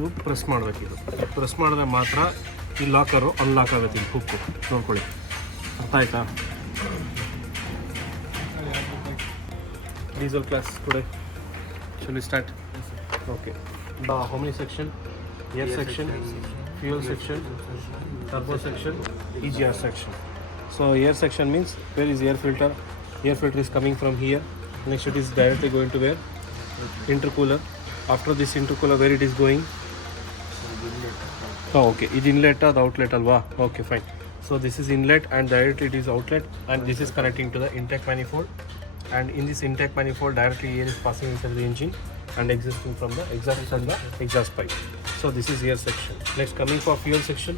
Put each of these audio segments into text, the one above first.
ಇದು press ಮಾಡಬೇಕಿದು. Press ಮಾಡಿದ್ರೆ ಮಾತ್ರ ಈ ಲಾಕರು ಅನ್ಲಾಕ್ ಆಗುತ್ತೆ. ಇಲ್ಲಿ ಹುಕ್ಕು ನೋಡ್ಕೊಳ್ಳಿ, ಅರ್ಥ ಆಯ್ತಾ? Diesel class today. Shall we start? Okay. How many section? Air section, fuel section, turbo section, EGR section. So air section means where is air filter? Air filter is coming from here. Next it is directly going to where? Intercooler. After this intercooler, where it is going? Oh, okay. Is inlet or the outlet alva? Okay, fine. So this is inlet and directly it is outlet, and this is connecting to the intake manifold. And in this intake manifold, directly air is passing inside the engine and existing from the exhaust pipe. So this is air section. Next, coming for fuel section.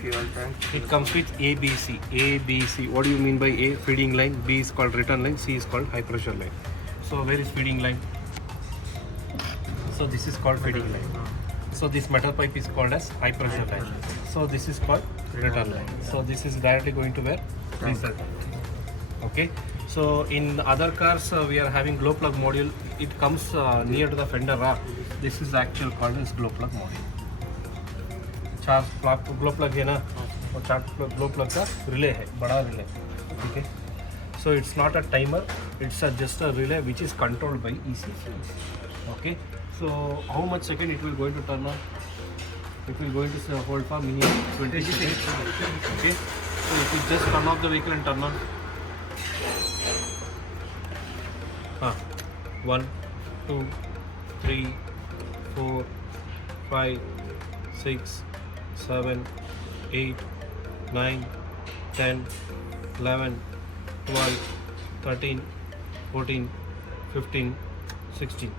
Fuel tank. It comes with ABC. ABC. What do you mean by A? Feeding line. B is called return line. C is called high pressure line. So where is feeding line? So this is called feeding line. So this metal pipe is called as high pressure line. So this is called return line. So this is directly going to where? Diesel tank. Okay. So in other cars we are having glow plug module. It comes near to the fender. This is actual called as glow plug module. चार glow plug है ना, और चार glow plug का relay है, बड़ा relay. ठीक है. So it's not a timer, it's just a relay which is controlled by ECM. Okay. So how much second it will going to turn on? It will going to hold for minimum 20 seconds. Okay. So if you just turn off the vehicle and turn on. 1, 2, 3, 4, 5, 6, 7, 8, 9, 10, 11, 12, 13, 14, 15, 16.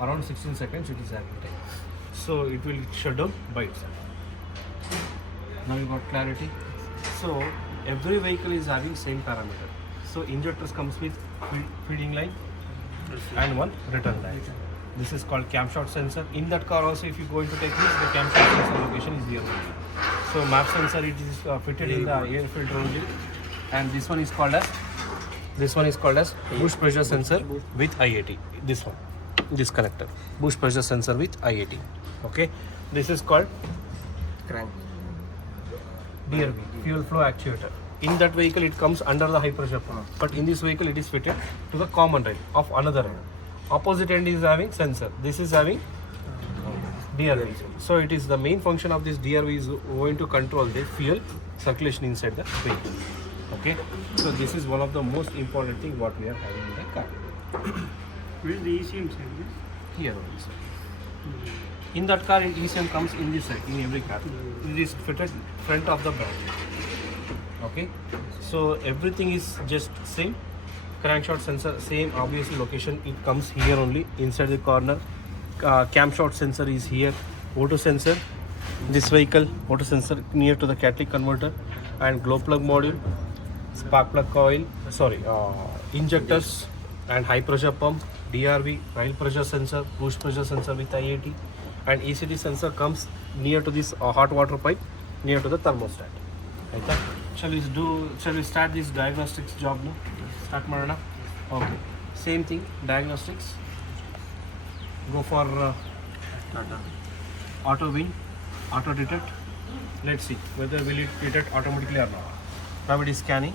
Around 16 seconds it is having time. So it will shut down by itself. Now you got clarity. So every vehicle is having same parameter. So injectors comes with feeding line and one return line. This is called camshaft sensor. In that car also, if you are going to take this, the camshaft sensor location is here only. So map sensor, it is fitted in the air filter only, and this one is called as bush pressure sensor with IAT. This one, this connector, bush pressure sensor with IAT. Okay, this is called Crank. DRV, fuel flow actuator. In that vehicle it comes under the high pressure pump, but in this vehicle it is fitted to the common rail of another end. Opposite end is having sensor. This is having DRV. So it is the main function of this DRV is going to control the fuel circulation inside the vehicle. Okay. So this is one of the most important thing what we are having in the car. Where is the ECM service? Here only, sir. In that car, ECM comes in this side, in every car. It is fitted front of the branch. Okay. So everything is just same. Crankshaft sensor, same obviously location. It comes here only inside the corner. Camshaft sensor is here. Auto sensor, this vehicle, auto sensor near to the catalytic converter, and glow plug module, spark plug coil, injectors and high pressure pump, DRV, rail pressure sensor, bush pressure sensor with IAT, and ECD sensor comes near to this hot water pipe near to the thermostat. Right? Shall we start this diagnostics job now? Start Marana. Okay. Same thing, diagnostics. Go for auto win, auto detect. Let's see whether will it detect automatically or not. Now it is scanning.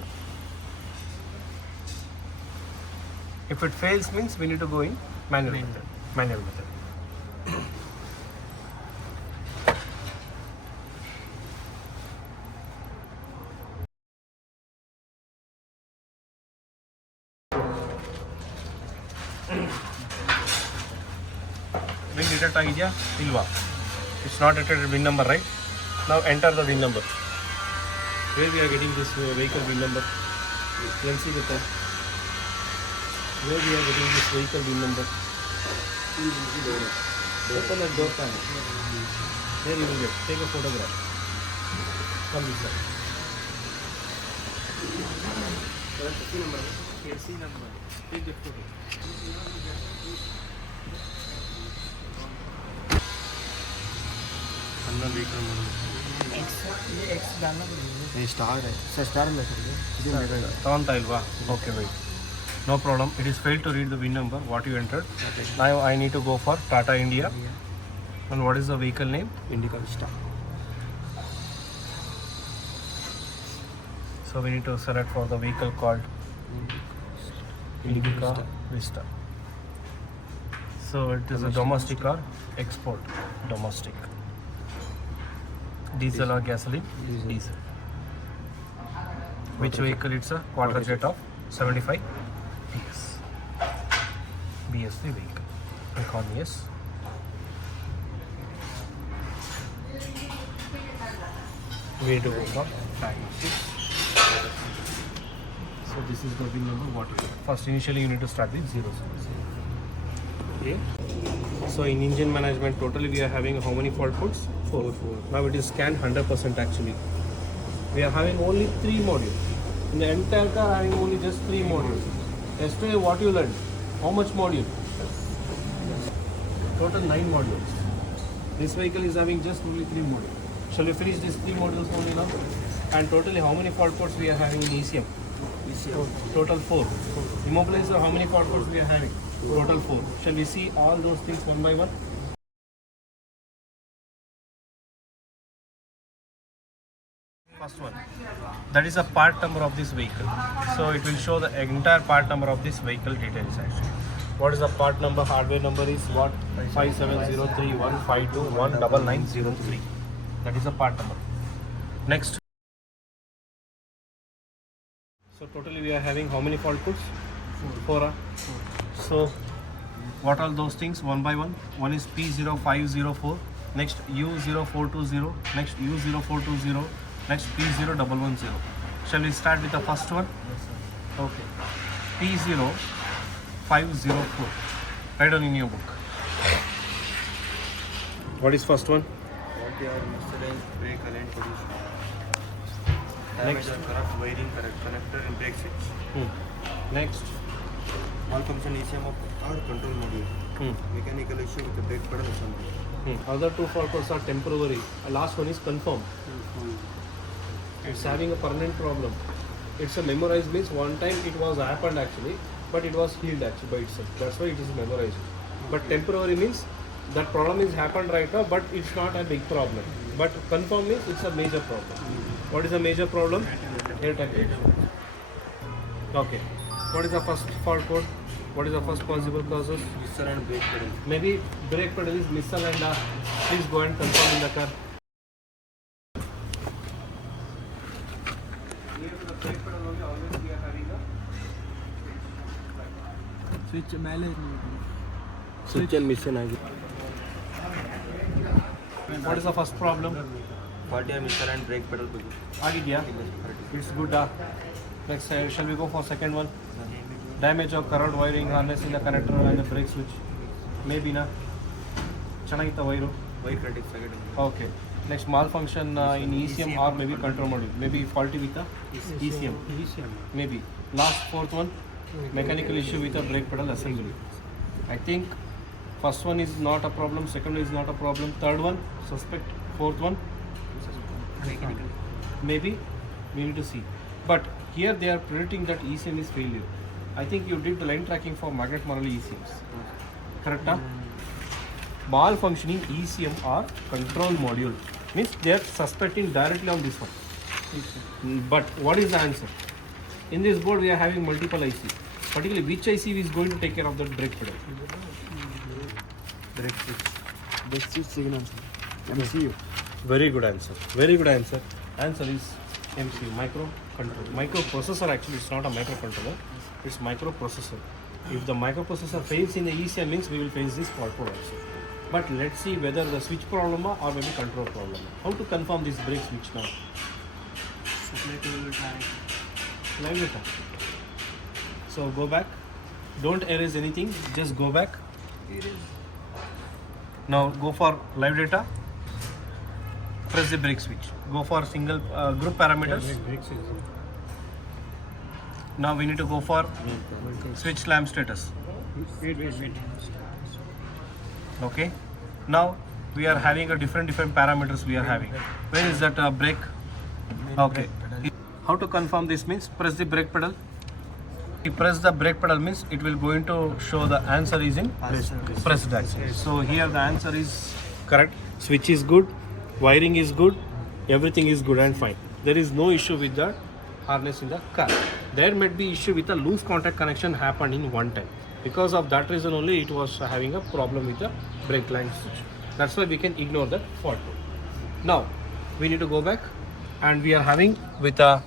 If it fails means we need to go in manual method. Win detect ಆಗಿದೆಯಾ ಇಲ್ವಾ? It's not detected VIN number, right? Now enter the VIN number. Where we are getting this vehicle VIN number? Let's see the time. Where we are getting this vehicle VIN number? Open the door panel. There you will get. Take a photograph. Come this side. C number. Take the photo. Star है sir, star है sir, तಗೊಂತಾ ಇಲ್ವಾ? Okay, wait. No problem. It is failed to read the VIN number what you entered. Now I need to go for Tata India. And what is the vehicle name? Indica Vista. So we need to select for the vehicle called Indica Vista. So it is a domestic or export? Domestic. Diesel or gasoline? Diesel. Which vehicle? It's a quarter jet of 75 PS. BS3 vehicle. Click on yes. We need to go for diagnostic. So this is the bin number what you get. First initially you need to start with 000. Okay. So in engine management totally we are having how many fault codes? 4. Now it is scanned 100% actually. We are having only 3 modules. In the entire car having only just 3 modules. Yesterday what you learned? How much module? Total 9 modules. This vehicle is having just only 3 modules. Shall we finish these 3 modules only now? And totally how many fault codes we are having in ECM? Total 4. Immobilizer, how many fault codes we are having? Total 4. Shall we see all those things one by one? First one. That is the part number of this vehicle. So it will show the entire part number of this vehicle details actually. What is the part number? Hardware number is what? 570315219903. That is the part number. Next. So totally we are having how many fault codes? 4. So what are those things one by one? One is P0504, next U0420, next U0420, next P0110. Shall we start with the first one? Okay. P0504. Write down in your book. What is first one? What they are measuring brake align position. Next. Diameter correct, wiring correct, connector and brake switch. Next. Malfunction ECM of car control module. Mechanical issue with the brake pedal assembly. Other 2 fault codes are temporary. Last one is confirm. It's having a permanent problem. It's a memorized means one time it was happened actually, but it was healed actually by itself. That's why it is memorized. But temporary means that problem is happened right now, but it's not a big problem. But confirm means it's a major problem. What is a major problem? Air temperature. Okay. What is the first fault code? What is the first possible causes? Missile and brake pedal. Maybe brake pedal is missile and please go and confirm in the car. Near to the brake pedal only always we are having a Switch ಮೇಲೆ switch and mission ಆಗಿದೆ. What is the first problem? Faulty missile and brake pedal position. ಆಗಿದೆಯಾ? It's good. Next, shall we go for second one? Damage of corrode wiring harness in the connector and the brake switch. Maybe na. ಚೆನ್ನಾಗಿತ್ತ wire? Wire rectified. Okay. Next, malfunction in ECM or maybe control module. Maybe faulty with the ECM. Maybe. Last fourth one, mechanical issue with the brake pedal assembly. I think first one is not a problem, second one is not a problem, third one suspect, fourth one maybe we need to see. But here they are predicting that ECM is failure. I think you did the line tracking for magnet Marley ECMs. Correct? Malfunctioning ECM or control module means they are suspecting directly on this one. But what is the answer? In this board we are having multiple IC. Particularly which IC is going to take care of the brake pedal? Brake switch. Brake switch signal. MCU. Very good answer. Very good answer. Answer is MCU, microcontroller. Microprocessor actually, it's not a microcontroller. It's microprocessor. If the microprocessor fails in the ECM means we will face this fault code also. But let's see whether the switch problem or maybe control problem. How to confirm this brake switch now? Live data. So go back. Don't erase anything. Just go back. Now go for live data. Press the brake switch. Go for single group parameters. Now we need to go for switch lamp status. Okay. Now we are having a different parameters we are having. Where is that brake? Okay. How to confirm this means press the brake pedal. If you press the brake pedal means it will going to show the answer is in pressed actually. So here the answer is correct? Switch is good, wiring is good, everything is good and fine. There is no issue with the harness in the car. There might be issue with the loose contact connection happened in one time. Because of that reason only it was having a problem with the brake line switch. That's why we can ignore that fault code. Now we need to go back and we are having with a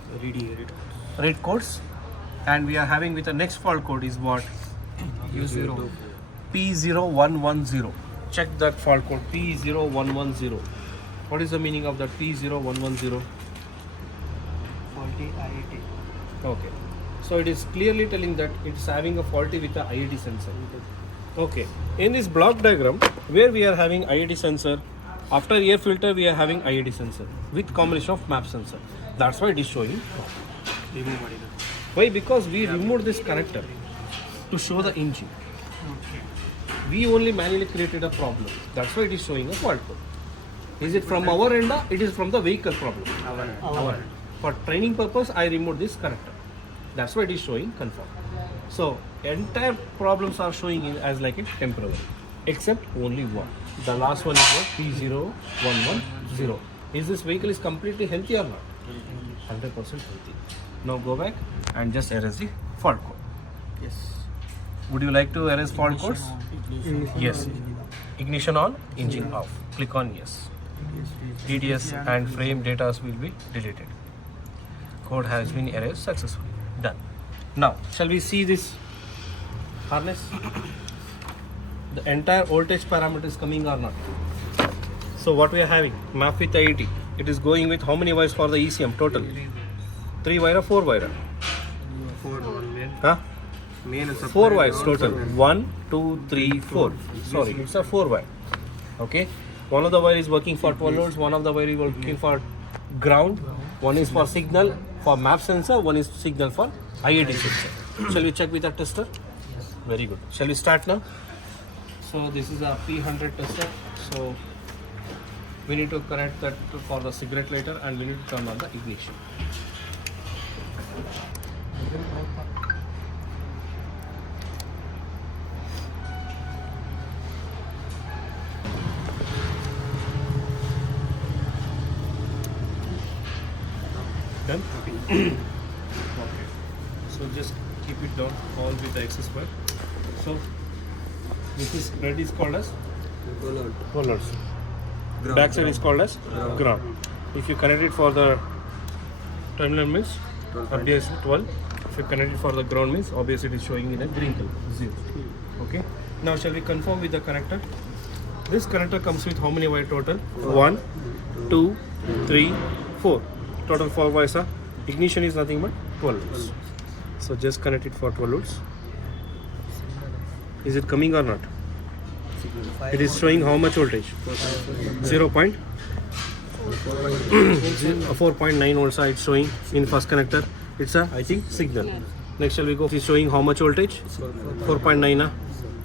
read codes, and we are having with the next fault code is what? P0110. Check that fault code P0110. What is the meaning of that P0110? Faulty IET. Okay, so it is clearly telling that it's having a faulty with the IET sensor. Okay, in this block diagram where we are having IET sensor, after air filter we are having IET sensor with combination of map sensor. That's why it is showing. Why? Because we removed this connector to show the engine. We only manually created a problem. That's why it is showing a fault code. Is it from our end or it is from the vehicle problem? Our end. For training purpose, I removed this connector. That's why it is showing confirm. So entire problems are showing in as like a temporary, except only one. The last one is what? P0110. Is this vehicle is completely healthy or not? 100% healthy. Now go back and just erase the fault code. Yes. Would you like to erase fault codes? Yes. Ignition on, engine off. Click on yes. DDS and frame data will be deleted. Code has been erased successfully. Done. Now, shall we see this harness? The entire voltage parameter is coming or not? So what we are having? Map with IET. It is going with how many wires for the ECM total? 3 wire or 4 wire? 4 main. Huh? Main is 4 wires total. 1, 2, 3, 4. Sorry, it's a 4 wire. Okay. One of the wire is working for 12 volts. One of the wire is working for ground. One is for signal for map sensor. One is signal for IET sensor. Shall we check with the tester? Very good. Shall we start now? So this is a P100 tester. So we need to connect that for the cigarette lighter and we need to turn on the ignition. Done? Okay. So just keep it down all with the access wire. So this is red is called as rollers. Back side is called as ground. If you connect it for the terminal means obviously 12. If you connect it for the ground means obviously it is showing in a green color 0. Okay. Now shall we confirm with the connector? This connector comes with how many wire total? 1, 2, 3, 4. Total 4 wires. Ignition is nothing but 12 volts. So just connect it for 12 volts. Is it coming or not? It is showing how much voltage? 4.9 volts it's showing in first connector. It's a I think signal. Next shall we go? It is showing how much voltage? 4.9.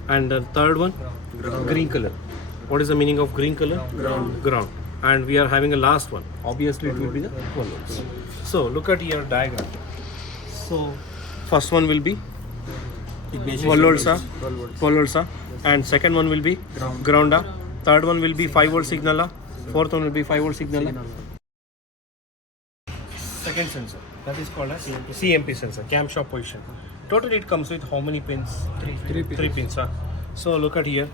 And the third one? Green color. What is the meaning of green color? Ground. And we are having a last one. Obviously it will be the 12 volts. So look at your diagram. So first one will be 12 volts, and second one will be ground. Third one will be 5 volt signal. Fourth one will be 5 volt signal. Second sensor, that is called as CMP sensor, camshaft position. Total it comes with how many pins? 3 pins. So look at here.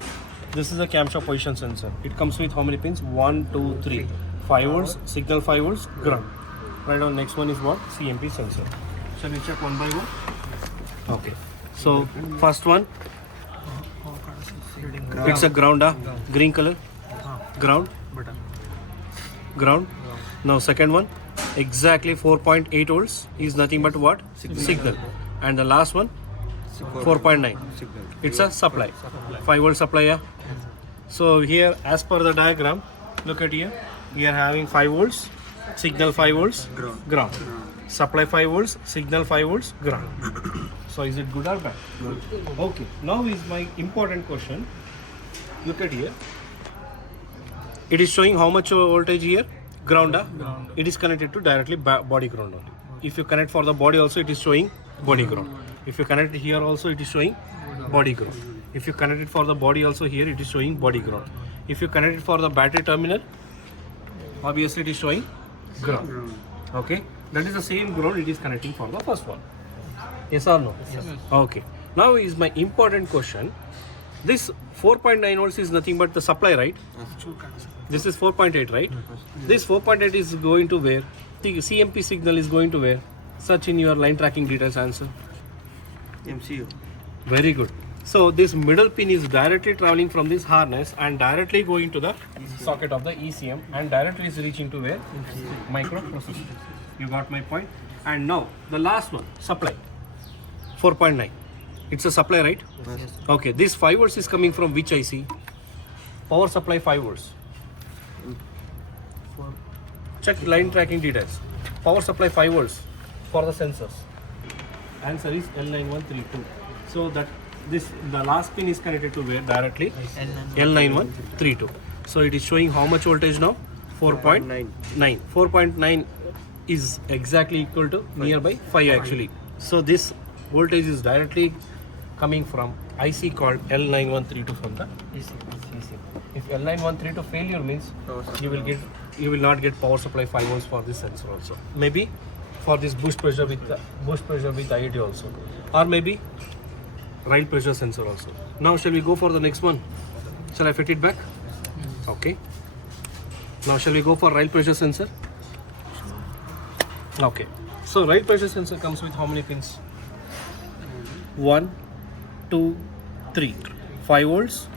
This is a camshaft position sensor. It comes with how many pins? 1, 2, 3. 5 volts, signal 5 volts, ground. Right on, next one is what? CMP sensor. Shall we check one by one? Okay. So first one, it's a ground, green color, ground. Now second one, exactly 4.8 volts is nothing but what? Signal. And the last one, 4.9. It's a supply. 5 volt supply. So here, as per the diagram, look at here. We are having 5 volts, signal 5 volts, ground. Supply 5 volts, signal 5 volts, ground. So is it good or bad? Good. Okay. Now is my important question. Look at here. It is showing how much voltage here? Ground. It is connected to directly body ground only. If you connect for the body also, it is showing body ground. If you connect here also, it is showing body ground. If you connect it for the body also, here it is showing body ground. If you connect it for the battery terminal, obviously it is showing ground. Okay, that is the same ground it is connecting for the first one. Yes or no? Yes. Okay. Now is my important question. This 4.9 volts is nothing but the supply, right? This is 4.8, right? This 4.8 is going to where? The CMP signal is going to where? Search in your line tracking details answer. MCU. Very good. So this middle pin is directly traveling from this harness and directly going to the socket of the ECM and directly is reaching to where? Microprocessor. You got my point? And now the last one, supply. 4.9. It's a supply, right? Yes. Okay, this 5 volts is coming from which IC? Power supply 5 volts. Check line tracking details. Power supply 5 volts for the sensors. Answer is L9132. So that the last pin is connected to where directly? L9132. So it is showing how much voltage now? 4.9. 4.9 is exactly equal to nearby 5 actually. So this voltage is directly coming from IC called L9132 from the ECM. If L9132 failure means you will not get power supply 5 volts for this sensor also. Maybe for this boost pressure with IAT also, or maybe rail pressure sensor also. Now shall we go for the next one? Shall I fit it back? Okay. Now shall we go for rail pressure sensor? Okay. So rail pressure sensor comes with how many pins? 1, 2, 3. 5 volts,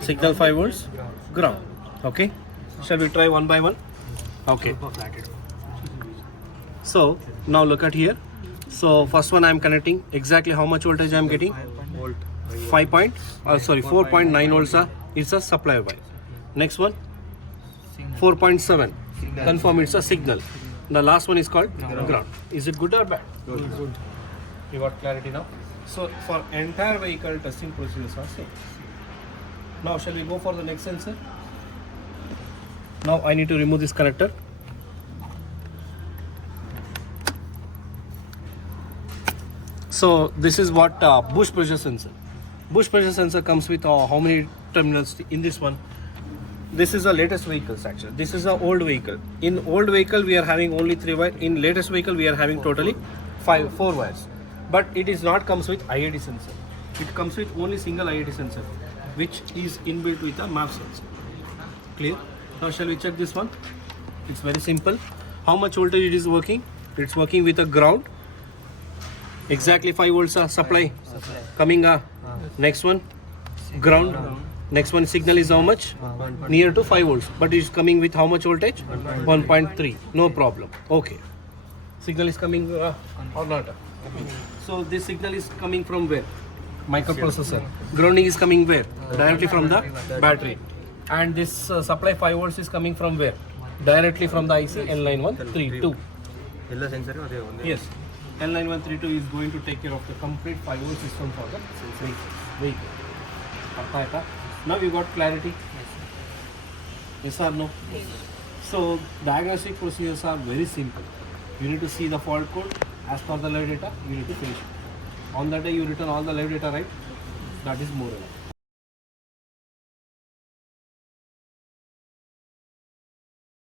signal 5 volts, ground. Okay. Shall we try one by one? Okay. So now look at here. So first one I am connecting. Exactly how much voltage I am getting? 4.9 volts. It's a supply wire. Next one, 4.7. Confirm it's a signal. The last one is called ground. Is it good or bad? Good. You got clarity now? So for entire vehicle testing procedures are same. Now shall we go for the next sensor? Now I need to remove this connector. So this is what boost pressure sensor. Boost pressure sensor comes with how many terminals in this one? This is the latest vehicles actually. This is an old vehicle. In old vehicle we are having only 3 wires. In latest vehicle we are having totally 4 wires. But it is not comes with IAT sensor. It comes with only single IAT sensor, which is inbuilt with a MAP sensor. Clear? Now shall we check this one? It's very simple. How much voltage it is working? It's working with a ground. Exactly 5 volts supply. Coming next one, ground. Next one signal is how much? Near to 5 volts. But it is coming with how much voltage? 1.3. No problem. Okay. Signal is coming or not? So this signal is coming from where? Microprocessor. Grounding is coming where? Directly from the battery. And this supply 5 volts is coming from where? Directly from the IC L9132. Yes. L9132 is going to take care of the complete 5 volt system for the vehicle. Now you got clarity? Yes or no? So diagnostic procedures are very simple. You need to see the fault code as per the live data. You need to finish it. On that day you return all the live data, right? That is more enough.